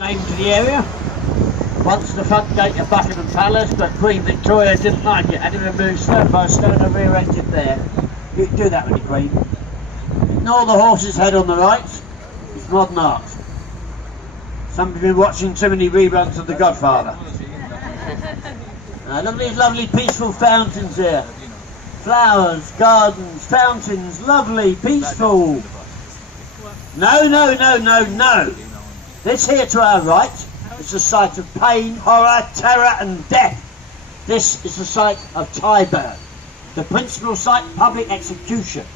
Name to the area. Once the front gate of Buckingham Palace, but Queen Victoria didn't like it, had it removed stone by stone and re-erected there. You can do that with the Queen. Ignore the horse's head on the right. It's modern art. Somebody's been watching too many reruns of The Godfather. Look at these lovely peaceful fountains here. Flowers, gardens, fountains, lovely, peaceful. No, no, no, no, no. This here to our right is the site of pain, horror, terror and death. This is the site of Tyburn, the principal site of public execution.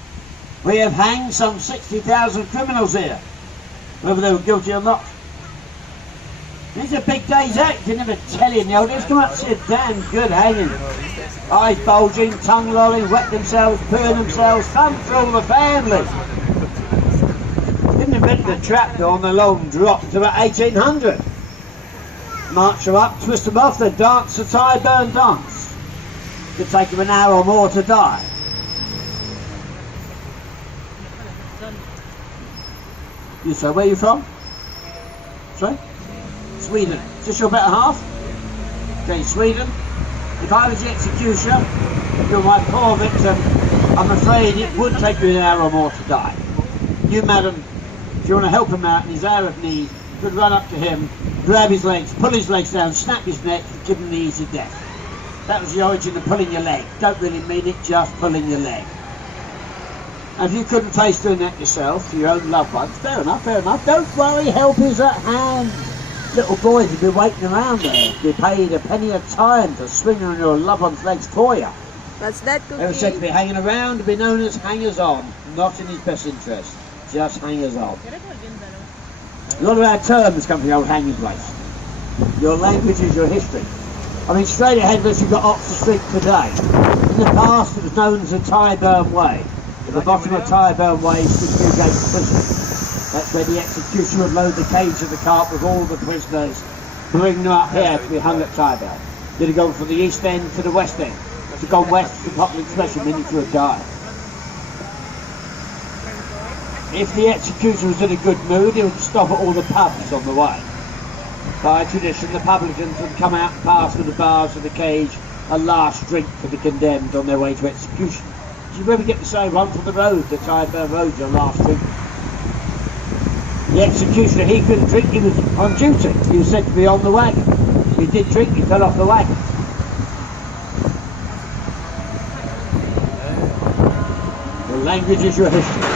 We have hanged some 60,000 criminals here, whether they were guilty or not. These are big days out, you can never tell you in the old days. Come up to see a damn good hanging. Eyes bulging, tongue lolling, wet themselves, pooing themselves, fun for all the family. Didn't invent the trapdoor on the long drop to about 1800. March them up, twist them off, they dance the Tyburn dance. Could take them an hour or more to die. You say, where are you from? Sorry? Sweden. Is this your better half? Okay, Sweden. If I was the executioner, you're my poor victim, I'm afraid it would take you an hour or more to die. You, madam, if you want to help him out in his hour of need, you could run up to him, grab his legs, pull his legs down, snap his neck, and give him the easy death. That was the origin of pulling your leg. Don't really mean it, just pulling your leg. And if you couldn't face doing that yourself to your own loved ones, fair enough, fair enough. Don't worry, help is at hand. Little boys would be waiting around there, be paid a penny a time to swing on your loved one's legs for you. What's that, Cookie? They were said to be hanging around, to be known as hangers-on, not in his best interest, just hangers-on. A lot of our terms come from the old hanging place. Your language is your history. I mean, straight ahead of us you've got Oxford Street today. In the past it was known as the Tyburn Way. At the bottom of Tyburn Way stood Newgate Prison. That's where the executioner would load the cage of the cart with all the prisoners, bring them up here to be hung at Tyburn. Did it go from the east end to the west end? If it gone west, the popular expression meant you would die. If the executioner was in a good mood, he would stop at all the pubs on the way. By tradition, the publicans would come out and pass through the bars of the cage a last drink for the condemned on their way to execution. Do you ever get to say, run from the road, the Tyburn Road's your last drink? The executioner, he couldn't drink, he was on duty. He was said to be on the wagon. If he did drink, he fell off the wagon. Your language is your history.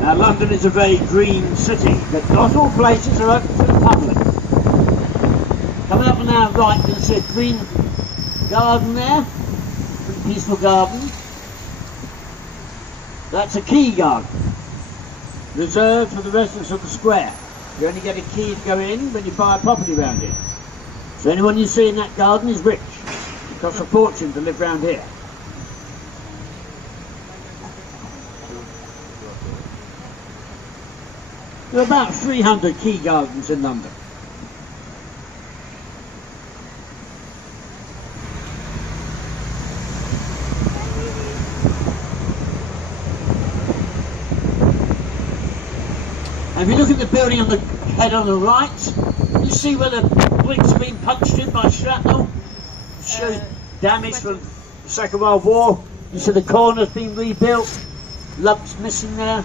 Now, London is a very green city, but not all places are open to the public. Coming up on our right, you'll see a green garden there, a peaceful garden. That's a key garden, reserved for the residents of the square. You only get a key to go in when you buy a property around here. So anyone you see in that garden is rich. It costs a fortune to live round here. There are about 300 key gardens in London. And if you look at the building on the head on the right, you see where the bricks have been punched in by shrapnel. It shows damage from the Second World War. You see the corner's been rebuilt, lumps missing there.